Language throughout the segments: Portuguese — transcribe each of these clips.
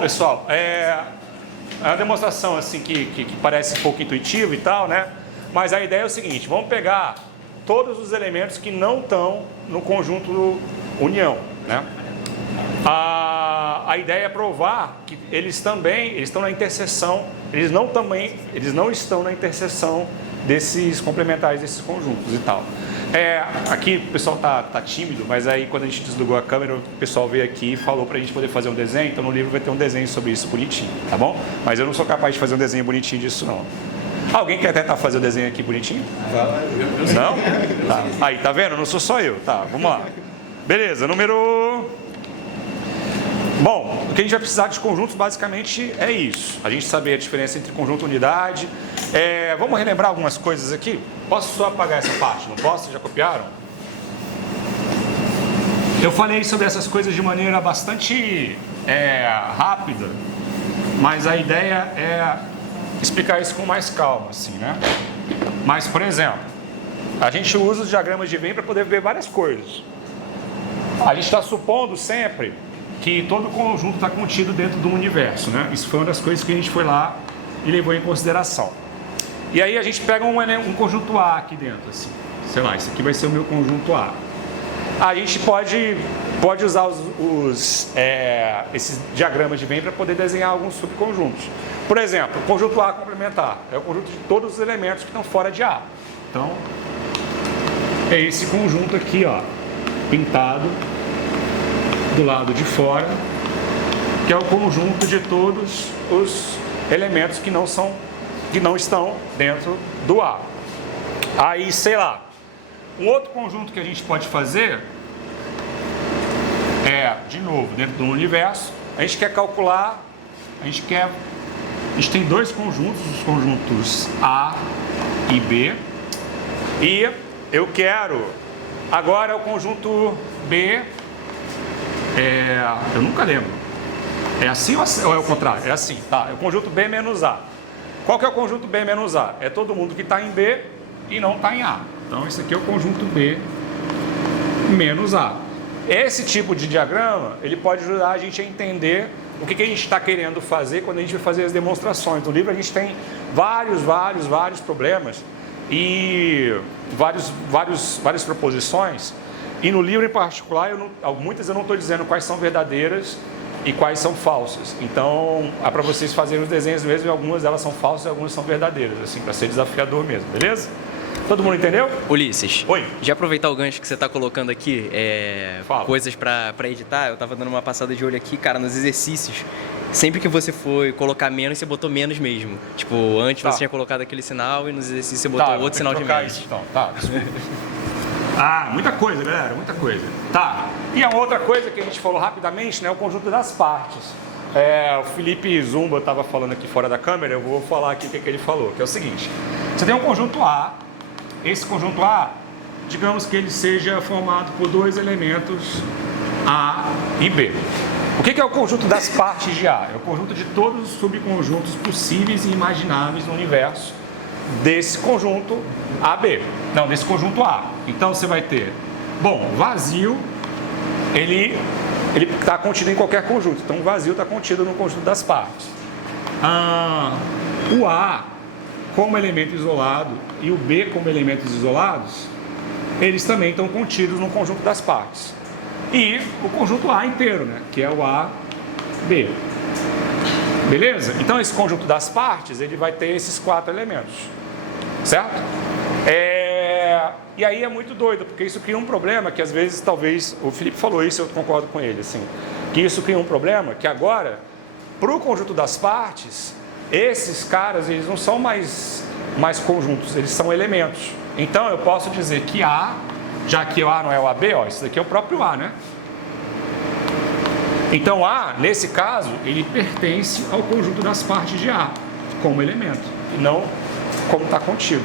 pessoal, é uma demonstração assim que parece um pouco intuitiva e tal, né? Mas a ideia é o seguinte, vamos pegar todos os elementos que não estão no conjunto união, né? A ideia é provar que eles estão na interseção, eles não estão na interseção desses complementares, desses conjuntos e tal. Aqui o pessoal tá tímido, mas aí quando a gente desligou a câmera, o pessoal veio aqui e falou pra gente poder fazer um desenho, então no livro vai ter um desenho sobre isso bonitinho, tá bom? Mas eu não sou capaz de fazer um desenho bonitinho disso não. Alguém quer tentar fazer o desenho aqui bonitinho? Não? Tá. Aí, tá vendo? Não sou só eu. Tá, vamos lá. Beleza, Bom, o que a gente vai precisar de conjuntos basicamente é isso. A gente saber a diferença entre conjunto e unidade. Vamos relembrar algumas coisas aqui? Posso só apagar essa parte? Não posso? Já copiaram? Eu falei sobre essas coisas de maneira bastante rápida, mas a ideia é explicar isso com mais calma, assim, né? Mas, por exemplo, a gente usa os diagramas de Venn para poder ver várias coisas. A gente está supondo sempre que todo conjunto está contido dentro do universo, né? Isso foi uma das coisas que a gente foi lá e levou em consideração. E aí a gente pega um conjunto A aqui dentro, assim. Sei lá, esse aqui vai ser o meu conjunto A. A gente pode usar esses diagramas de Venn para poder desenhar alguns subconjuntos. Por exemplo, o conjunto A complementar é o conjunto de todos os elementos que estão fora de A. Então, é esse conjunto aqui, ó, pintado do lado de fora, que é o conjunto de todos os elementos que não estão dentro do A. Aí, sei lá, um outro conjunto que a gente pode fazer de novo, dentro do universo, a gente quer calcular, a gente tem dois conjuntos, os conjuntos A e B, e eu quero, agora o conjunto B, eu nunca lembro, é assim ou é o contrário? É assim, tá, é o conjunto B menos A. Qual que é o conjunto B menos A? É todo mundo que está em B e não está em A. Então esse aqui é o conjunto B menos A. Esse tipo de diagrama, ele pode ajudar a gente a entender o que a gente está querendo fazer quando a gente vai fazer as demonstrações. No livro a gente tem vários problemas e várias proposições. E no livro em particular, muitas eu não estou dizendo quais são verdadeiras e quais são falsas. Então, é para vocês fazerem os desenhos mesmo, e algumas delas são falsas e algumas são verdadeiras, assim, para ser desafiador mesmo, beleza? Todo mundo entendeu? Ulisses, oi. Já aproveitar o gancho que você está colocando aqui, coisas para editar, eu estava dando uma passada de olho aqui, cara, nos exercícios. Sempre que você foi colocar menos, você botou menos mesmo. Tipo, antes você tinha colocado aquele sinal e nos exercícios você botou outro sinal de menos. Isso, então. Tá, desculpa. Muita coisa, galera, muita coisa. Tá, e a outra coisa que a gente falou rapidamente, né, é o conjunto das partes. O Felipe Zumba estava falando aqui fora da câmera, eu vou falar aqui o que ele falou, que é o seguinte. Você tem um conjunto A, esse conjunto A, digamos que ele seja formado por dois elementos A e B. O que é o conjunto das partes de A? É o conjunto de todos os subconjuntos possíveis e imagináveis no universo desse conjunto AB. Não, desse conjunto A. Então você vai ter, vazio, ele está contido em qualquer conjunto. Então o vazio está contido no conjunto das partes. O A como elemento isolado e o B como elementos isolados, eles também estão contidos no conjunto das partes. E o conjunto A inteiro, né, que é o AB. Beleza? Então esse conjunto das partes, ele vai ter esses quatro elementos. Certo? E aí é muito doido, porque isso cria um problema que às vezes, talvez, o Felipe falou isso, eu concordo com ele, assim, que isso cria um problema que agora, para o conjunto das partes, esses caras, eles não são mais conjuntos, eles são elementos. Então eu posso dizer que A, já que o A não é o AB, isso daqui é o próprio A, né? Então A, nesse caso, ele pertence ao conjunto das partes de A, como elemento, e não como está contido.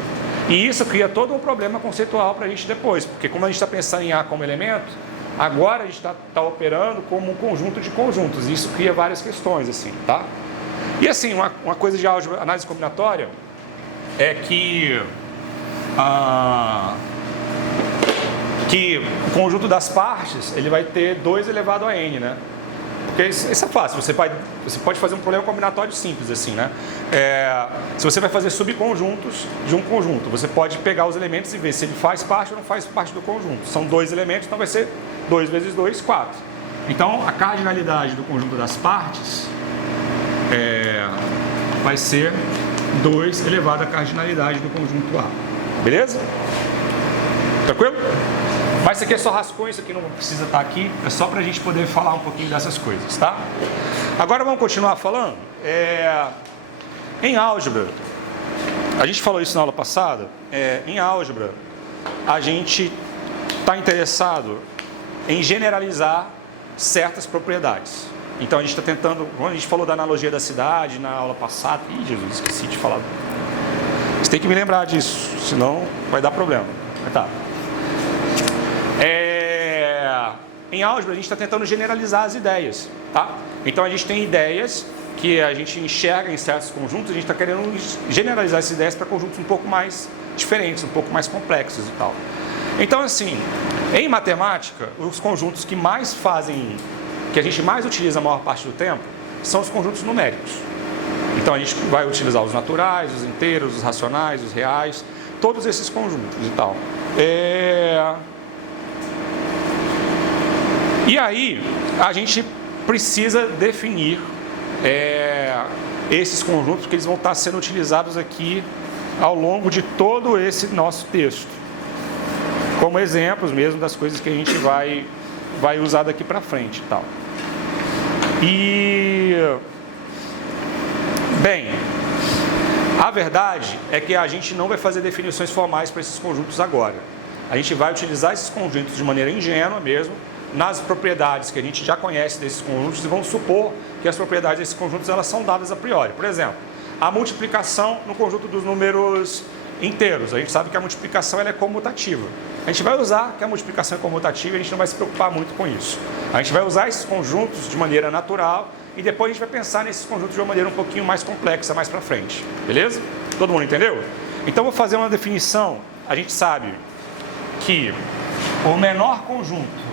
E isso cria todo um problema conceitual para a gente depois, porque como a gente está pensando em A como elemento, agora a gente está operando como um conjunto de conjuntos, e isso cria várias questões, assim, tá? E assim, uma coisa de álgebra, análise combinatória, é que o conjunto das partes, ele vai ter 2 elevado a n, né? Porque isso é fácil, você pode fazer um problema combinatório simples assim, né? Se você vai fazer subconjuntos de um conjunto, você pode pegar os elementos e ver se ele faz parte ou não faz parte do conjunto. São 2 elementos, então vai ser 2 vezes 2, 4. Então, a cardinalidade do conjunto das partes vai ser 2 elevado à cardinalidade do conjunto A. Beleza? Tranquilo? Mas isso aqui é só rascunho, isso aqui não precisa estar aqui, é só para a gente poder falar um pouquinho dessas coisas, tá? Agora vamos continuar falando. Em álgebra, a gente falou isso na aula passada, em álgebra, a gente está interessado em generalizar certas propriedades. Então a gente está tentando, a gente falou da analogia da cidade na aula passada. Ih, Jesus, esqueci de falar. Você tem que me lembrar disso, senão vai dar problema. Tá. Em álgebra a gente está tentando generalizar as ideias, tá? Então a gente tem ideias que a gente enxerga em certos conjuntos, a gente está querendo generalizar essas ideias para conjuntos um pouco mais diferentes, um pouco mais complexos e tal. Então assim, em matemática, os conjuntos que a gente mais utiliza a maior parte do tempo, são os conjuntos numéricos. Então a gente vai utilizar os naturais, os inteiros, os racionais, os reais, todos esses conjuntos e tal. E aí, a gente precisa definir esses conjuntos, porque eles vão estar sendo utilizados aqui ao longo de todo esse nosso texto, como exemplos mesmo das coisas que a gente vai usar daqui para frente e tal. Bem, a verdade é que a gente não vai fazer definições formais para esses conjuntos agora. A gente vai utilizar esses conjuntos de maneira ingênua mesmo, nas propriedades que a gente já conhece desses conjuntos, e vamos supor que as propriedades desses conjuntos elas são dadas a priori. Por exemplo, a multiplicação no conjunto dos números inteiros. A gente sabe que a multiplicação ela é comutativa. A gente vai usar que a multiplicação é comutativa e a gente não vai se preocupar muito com isso. A gente vai usar esses conjuntos de maneira natural e depois a gente vai pensar nesses conjuntos de uma maneira um pouquinho mais complexa mais para frente. Beleza? Todo mundo entendeu? Então vou fazer uma definição. A gente sabe que o menor conjunto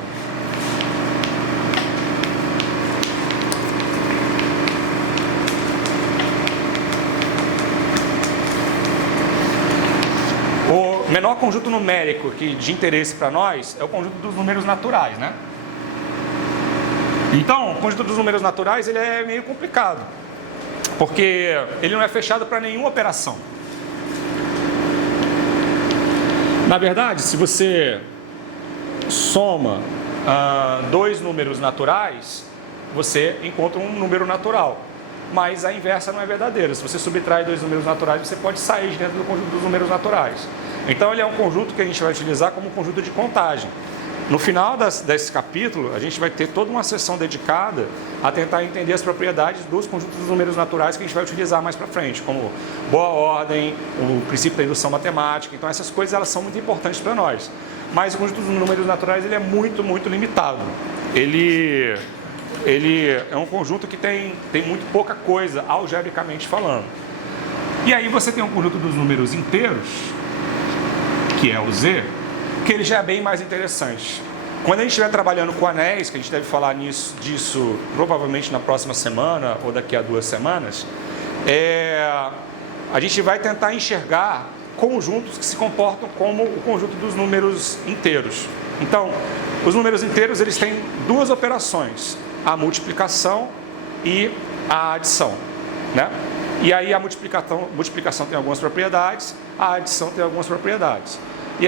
numérico que de interesse para nós é o conjunto dos números naturais, né? Então, o conjunto dos números naturais ele é meio complicado, porque ele não é fechado para nenhuma operação. Na verdade, se você soma 2 números naturais, você encontra um número natural. Mas a inversa não é verdadeira. Se você subtrai 2 números naturais, você pode sair de dentro do conjunto dos números naturais. Então, ele é um conjunto que a gente vai utilizar como conjunto de contagem. No final desse capítulo, a gente vai ter toda uma sessão dedicada a tentar entender as propriedades dos conjuntos dos números naturais que a gente vai utilizar mais para frente, como boa ordem, o princípio da indução matemática. Então, essas coisas elas são muito importantes para nós. Mas o conjunto dos números naturais ele é muito, muito limitado. Ele é um conjunto que tem muito pouca coisa, algebricamente falando. E aí você tem um conjunto dos números inteiros, que é o Z, que ele já é bem mais interessante. Quando a gente estiver trabalhando com anéis, que a gente deve falar disso provavelmente na próxima semana ou daqui a 2 semanas, a gente vai tentar enxergar conjuntos que se comportam como o conjunto dos números inteiros. Então, os números inteiros eles têm 2 operações, a multiplicação e a adição, né? E aí a multiplicação tem algumas propriedades, a adição tem algumas propriedades. E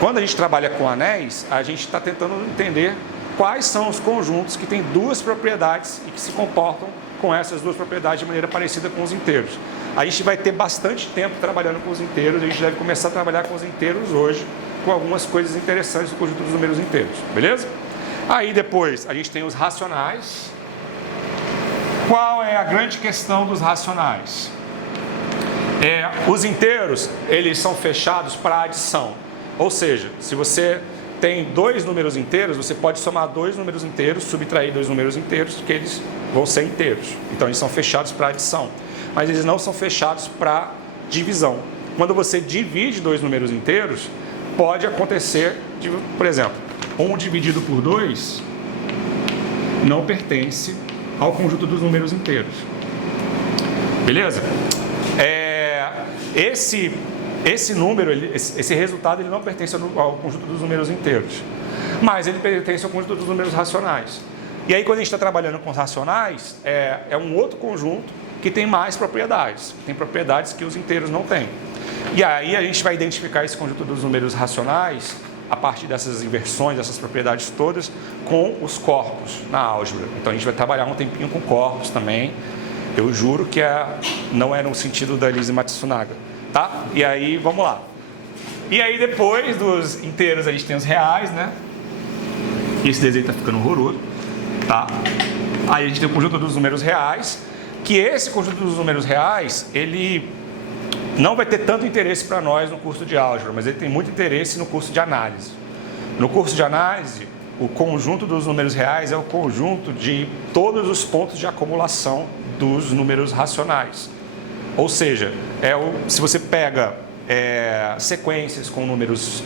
quando a gente trabalha com anéis, a gente está tentando entender quais são os conjuntos que têm 2 propriedades e que se comportam com essas 2 propriedades de maneira parecida com os inteiros. A gente vai ter bastante tempo trabalhando com os inteiros, a gente deve começar a trabalhar com os inteiros hoje, com algumas coisas interessantes do conjunto dos números inteiros, beleza? Aí depois a gente tem os racionais. Qual é a grande questão dos racionais? Os inteiros, eles são fechados para adição. Ou seja, se você tem 2 números inteiros, você pode somar 2 números inteiros, subtrair 2 números inteiros, que eles vão ser inteiros. Então, eles são fechados para adição. Mas eles não são fechados para divisão. Quando você divide 2 números inteiros, pode acontecer, por exemplo, 1 dividido por 2 não pertence ao conjunto dos números inteiros. Beleza? Esse número, esse resultado, ele não pertence ao conjunto dos números inteiros, mas ele pertence ao conjunto dos números racionais. E aí, quando a gente está trabalhando com os racionais, é um outro conjunto que tem mais propriedades. Tem propriedades que os inteiros não têm. E aí a gente vai identificar esse conjunto dos números racionais a partir dessas inversões, dessas propriedades todas, com os corpos na álgebra. Então a gente vai trabalhar um tempinho com corpos também. Eu juro que não é no sentido da Lise Matsunaga, tá? E aí, vamos lá. E aí, depois dos inteiros, a gente tem os reais, né? E esse desenho tá ficando horroroso, tá? Aí a gente tem o conjunto dos números reais, que esse conjunto dos números reais, ele não vai ter tanto interesse para nós no curso de álgebra, mas ele tem muito interesse no curso de análise. No curso de análise, o conjunto dos números reais é o conjunto de todos os pontos de acumulação dos números racionais. Ou seja, se você pega sequências com números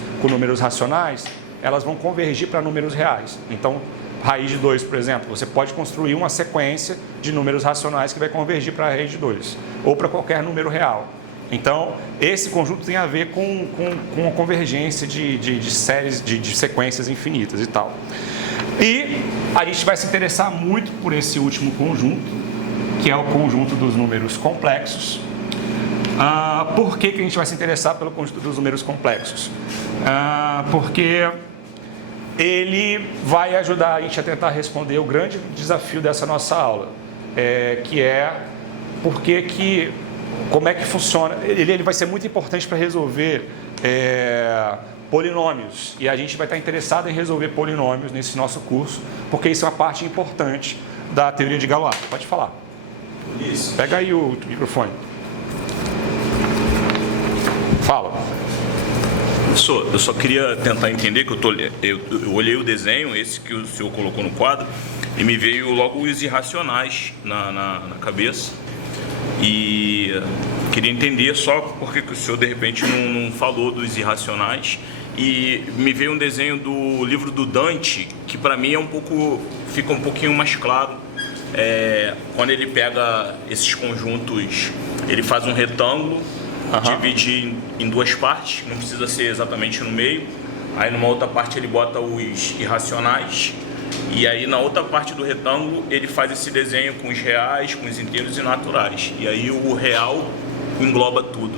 racionais, elas vão convergir para números reais. Então, raiz de 2, por exemplo, você pode construir uma sequência de números racionais que vai convergir para a raiz de 2, ou para qualquer número real. Então, esse conjunto tem a ver com a convergência de séries, de sequências infinitas e tal. E a gente vai se interessar muito por esse último conjunto, que é o conjunto dos números complexos. Por que a gente vai se interessar pelo conjunto dos números complexos? Porque ele vai ajudar a gente a tentar responder o grande desafio dessa nossa aula, que é como é que funciona. Ele vai ser muito importante para resolver polinômios, e a gente vai estar interessado em resolver polinômios nesse nosso curso, porque isso é uma parte importante da teoria de Galois. Pode falar. Isso. Pega aí o microfone. Fala. Eu só queria tentar entender que eu olhei o desenho, esse que o senhor colocou no quadro, e me veio logo os irracionais na cabeça. E queria entender só por que o senhor de repente não falou dos irracionais. E me veio um desenho do livro do Dante, que para mim fica um pouquinho mais claro. Quando ele pega esses conjuntos, ele faz um retângulo, divide em duas partes, não precisa ser exatamente no meio. Aí numa outra parte ele bota os irracionais, e aí na outra parte do retângulo ele faz esse desenho com os reais, com os inteiros e naturais. E aí o real engloba tudo.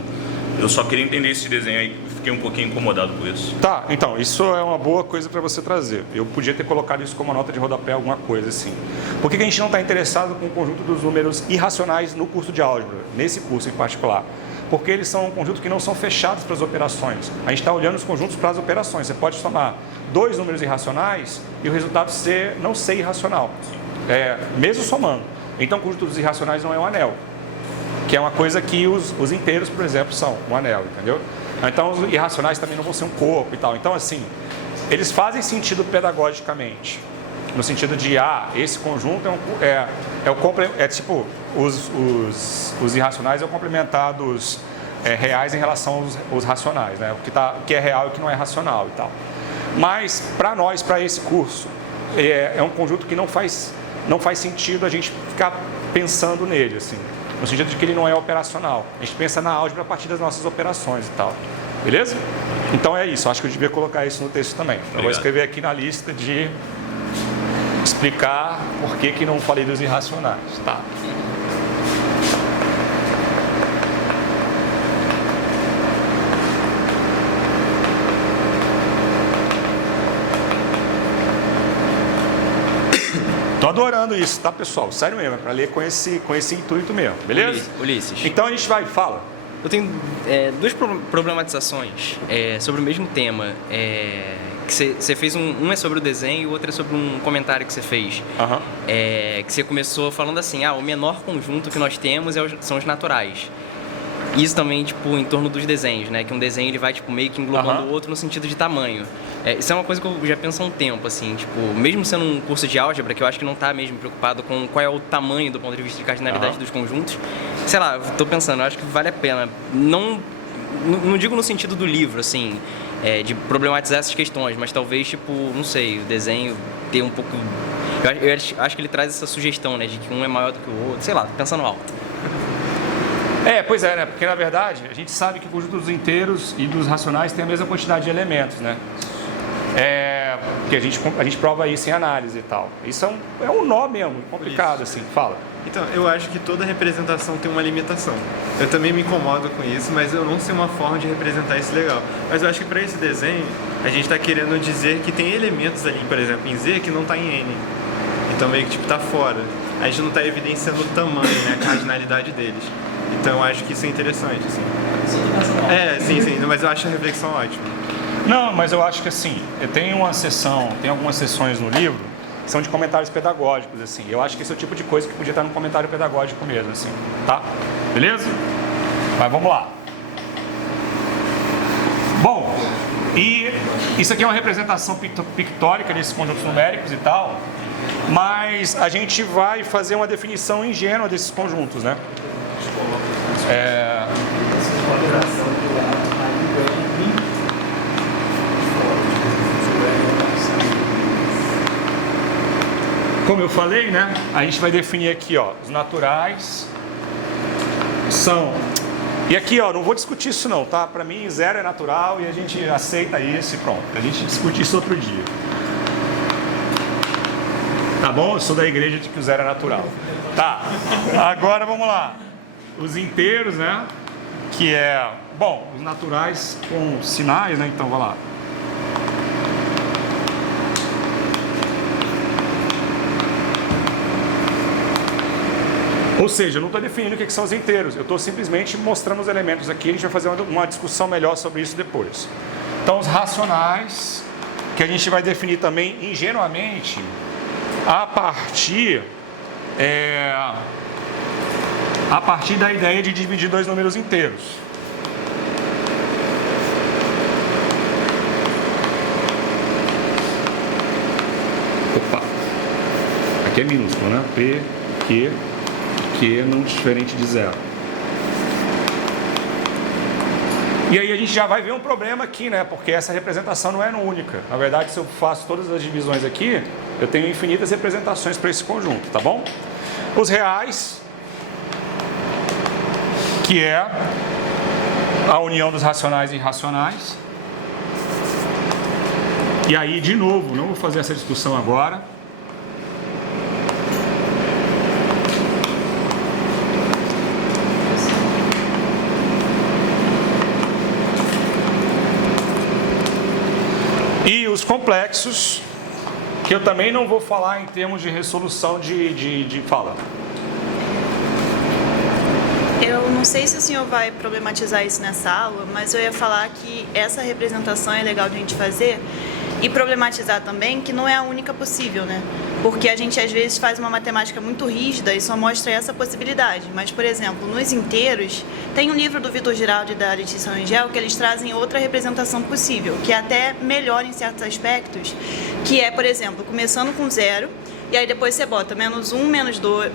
Eu só queria entender esse desenho aí, fiquei um pouquinho incomodado com isso. Tá, então, isso é uma boa coisa para você trazer. Eu podia ter colocado isso como uma nota de rodapé, alguma coisa assim. Por que a gente não está interessado com o conjunto dos números irracionais no curso de álgebra, nesse curso em particular? Porque eles são um conjunto que não são fechados para as operações. A gente está olhando os conjuntos para as operações. Você pode somar dois números irracionais e o resultado não ser irracional, mesmo somando. Então, o conjunto dos irracionais não é um anel, que é uma coisa que os inteiros, por exemplo, são um anel, entendeu? Então, os irracionais também não vão ser um corpo e tal. Então, assim, eles fazem sentido pedagogicamente, no sentido de, esse conjunto tipo, os irracionais é o complementar dos reais em relação aos racionais, né? O que é real e o que não é racional e tal. Mas, para nós, para esse curso, é um conjunto que não faz sentido a gente ficar pensando nele, assim, no sentido de que ele não é operacional. A gente pensa na álgebra a partir das nossas operações e tal. Beleza? Então é isso. Acho que eu devia colocar isso no texto também. Então, eu vou escrever aqui na lista de explicar por que não falei dos irracionais. Tá? Tô adorando isso, tá, pessoal? Sério mesmo, é para ler com esse intuito mesmo, beleza? Ulisses. Então a gente fala. Eu tenho duas problematizações sobre o mesmo tema. Que você fez um é sobre o desenho e o outro é sobre um comentário que você fez. Que você começou falando assim, o menor conjunto que nós temos são os naturais. Isso também, tipo, em torno dos desenhos, né? Que um desenho ele vai, tipo, meio que englobando o outro no sentido de tamanho. Isso é uma coisa que eu já penso há um tempo, assim, tipo, mesmo sendo um curso de álgebra, que eu acho que não tá mesmo preocupado com qual é o tamanho do ponto de vista de cardinalidade dos conjuntos, sei lá, tô pensando, eu acho que vale a pena. Não digo no sentido do livro, assim, de problematizar essas questões, mas talvez, tipo, não sei, o desenho ter um pouco... Eu acho que ele traz essa sugestão, né, de que um é maior do que o outro, sei lá, pensando alto. Pois é, né? Porque na verdade a gente sabe que o conjunto dos inteiros e dos racionais tem a mesma quantidade de elementos, né? Porque a gente prova isso em análise e tal. Isso é um nó mesmo, complicado, assim. Fala. Então, eu acho que toda representação tem uma limitação. Eu também me incomodo com isso, mas eu não sei uma forma de representar isso legal. Mas eu acho que para esse desenho, a gente está querendo dizer que tem elementos ali, por exemplo, em Z, que não está em N. Então, meio que tipo, tá fora. A gente não está evidenciando o tamanho, né, a cardinalidade deles. Então, eu acho que isso é interessante, assim. Sim, mas eu acho a reflexão ótima. Não, mas eu acho que assim, tem algumas sessões no livro que são de comentários pedagógicos, assim. Eu acho que esse é o tipo de coisa que podia estar no comentário pedagógico mesmo, assim, tá? Beleza? Mas vamos lá. Bom, e isso aqui é uma representação pictórica desses conjuntos numéricos e tal, mas a gente vai fazer uma definição ingênua desses conjuntos, né? Como eu falei, né? A gente vai definir aqui, ó, os naturais são... E aqui, ó, não vou discutir isso não, tá? Para mim, 0 é natural e a gente aceita isso e pronto. A gente discute isso outro dia. Tá bom? Eu sou da igreja de que o 0 é natural. Tá. Agora vamos lá. Os inteiros, né? Que é... Bom, os naturais com sinais, né? Então, vai lá. Ou seja, eu não estou definindo o que são os inteiros, eu estou simplesmente mostrando os elementos aqui, a gente vai fazer uma discussão melhor sobre isso depois. Então, os racionais, que a gente vai definir também ingenuamente, a partir da ideia de dividir dois números inteiros. Opa! Aqui é minúsculo, né? P, Q... que não diferente de 0. E aí a gente já vai ver um problema aqui, né? Porque essa representação não é única. Na verdade, se eu faço todas as divisões aqui, eu tenho infinitas representações para esse conjunto, tá bom? Os reais, que é a união dos racionais e irracionais. E aí, de novo, não vou fazer essa discussão agora. E os complexos, que eu também não vou falar em termos de resolução de fala. Eu não sei se o senhor vai problematizar isso nessa aula, mas eu ia falar que essa representação é legal de a gente fazer e problematizar também que não é a única possível, né? Porque a gente às vezes faz uma matemática muito rígida e só mostra essa possibilidade. Mas, por exemplo, nos inteiros, tem um livro do Vitor Giraldi e da Letícia Rangel que eles trazem outra representação possível, que é até melhor em certos aspectos, que é, por exemplo, começando com 0, e aí depois você bota menos 1, menos 2...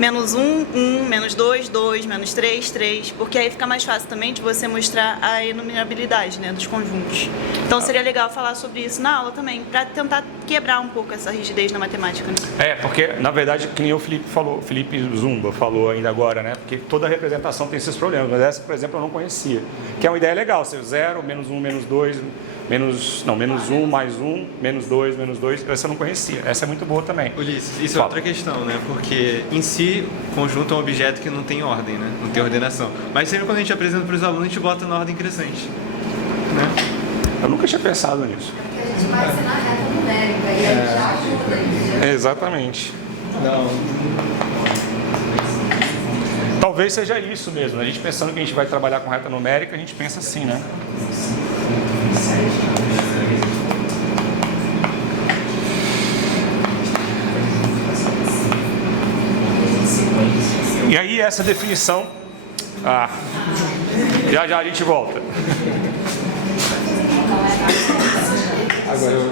menos 1, 1, menos 2, 2, menos 3, 3, porque aí fica mais fácil também de você mostrar a enumerabilidade, né, dos conjuntos. Então seria legal falar sobre isso na aula também, para tentar quebrar um pouco essa rigidez na matemática. Né? Porque, na verdade, que nem o Felipe Zumba falou ainda agora, né, porque toda representação tem esses problemas, mas essa, por exemplo, eu não conhecia, que é uma ideia legal, ser 0, menos 1, menos 2... menos 1, mais 1, menos 2, essa eu não conhecia. Essa é muito boa também. Ulisses, isso é outra questão, né? Porque em si, conjunto é um objeto que não tem ordem, né? Não tem ordenação. Mas sempre quando a gente apresenta para os alunos, a gente bota na ordem crescente, né? Eu nunca tinha pensado nisso. Porque a gente vai ensinar reta numérica e a gente já ajuda isso. Exatamente. Não. Talvez seja isso mesmo. A gente pensando que a gente vai trabalhar com reta numérica, a gente pensa assim, né? E aí essa definição, já a gente volta. Agora eu